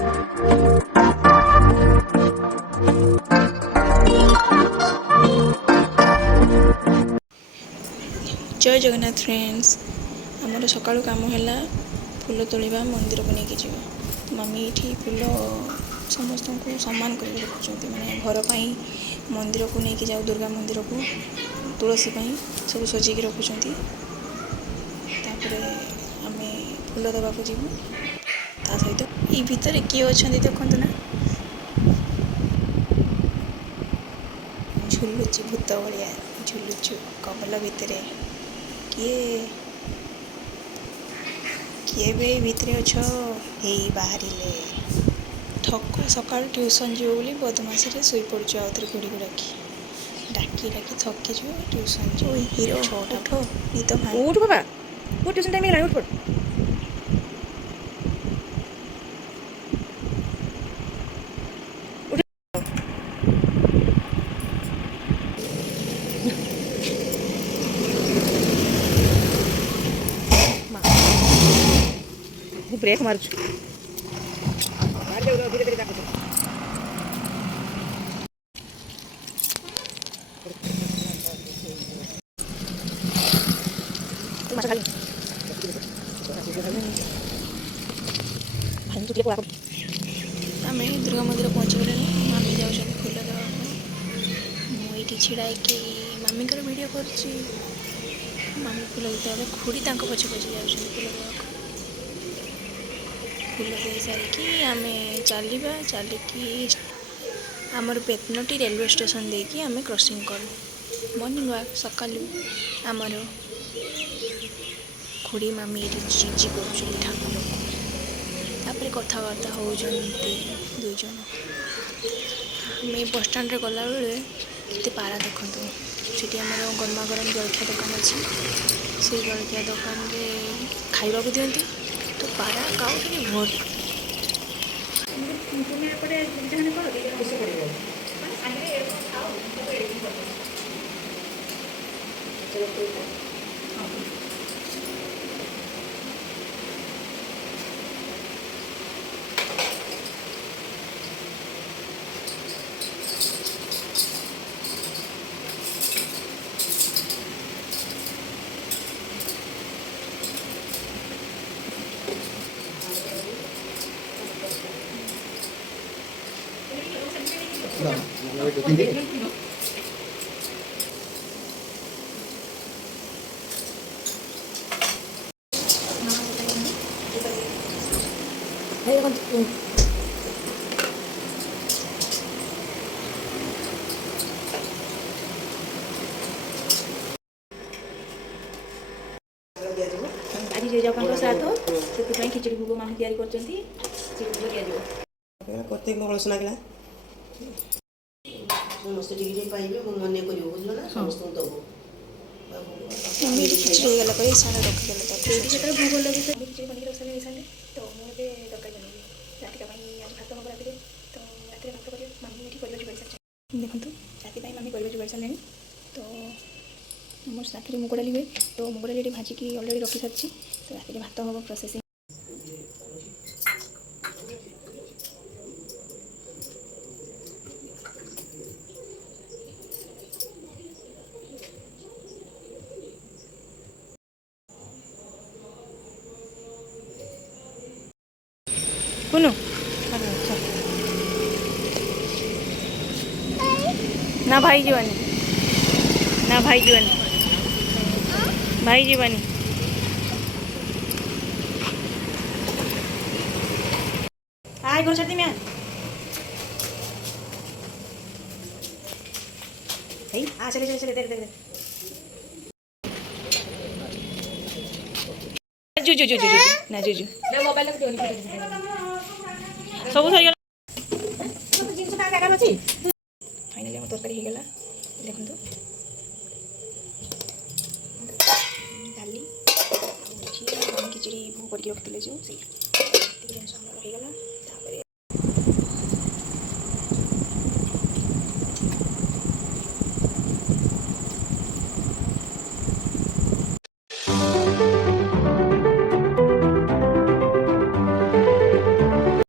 जय जगन्नाथ फ्रेंड्स आमर सका कम है फूल तोड़ा मंदिर को लेकिन जीव मम्मी ये फूल समस्त को सम्मान कर रखुच्च मैंने घर पर मंदिर को लेकिन जाऊ दुर्गा मंदिर को तुलसी सब सजेक रखुच्च आम फूल देवा जीवु ता सहित ये भितर किए अच्छा देखु ना झुलुची भूत भाया झुलुचु कमल भितर किए किए भी भितर अछ हे बाहर ठक सका ट्यूशन जीव बोली बदमाशी शुई पड़ु आउ थे घोड़ी गुड़ाकी डाकी डाकी थकी जो ट्यूशन जो हीरो छटा उठ निद उठ बाबा उठ ट्यूशन टाइम है उठ पड़ ब्रेक मार धीरे धीरे आम दुर्गा मंदिर पहुँचगले मामी जाऊँ फूल देवा मुझे छिड़ा कि मामी वीडियो कर मामी फूल देते खुड़ी पछे पछे जाऊँ फूल देवा फूल दे सारिकी आम चलवा चलिकी आमर बेतनटी रेलवे स्टेशन देकी आम क्रॉसिंग करूँ मॉर्निंग वाक सकाल आमर खुड़ी मामी जीजी कर ठाकुर तापर कथबार्ता होती दुईज आम बस स्टाण्ड गला बेले के पारा देखूँ सीटी आम गरमा गरम जलखिया दुकान अच्छी से जलखिया दुकान खाइबा दिखती तो पारा काउ भोट आज जेजबापा श्राद्ध से खिचड़ी भोग मामी तैयारी कर भलसा लगे समस्त टिके पाइबे मन कर बुझल ना समस्त दब खिचड़ी गला पर सारा रखीदेले भोग लगे खिचड़ी बन रख सारे तो मुझे तरकारी बनैबी रात आज भात हम रात तो रात भात कर मामी ये परिवेश कर सारी देखो राति मामी परिवेश कर सारे तो मोर साथी मुग डाली हुए तो मुग डाली भाजिकी अलरेडी रखी सारी तो राति भात हम प्रोसेसिंग कुनु ना भाई जीवानी ना भाई जीवानी भाई जीवानी आय घर छाती में आ चले चले चले देख देख जुजु जुजु जुजु ना जुजु सब सही फाइनाली आम तरकारी हो गला देखु डाली खिचड़ी भोग करके रखी जो हो गला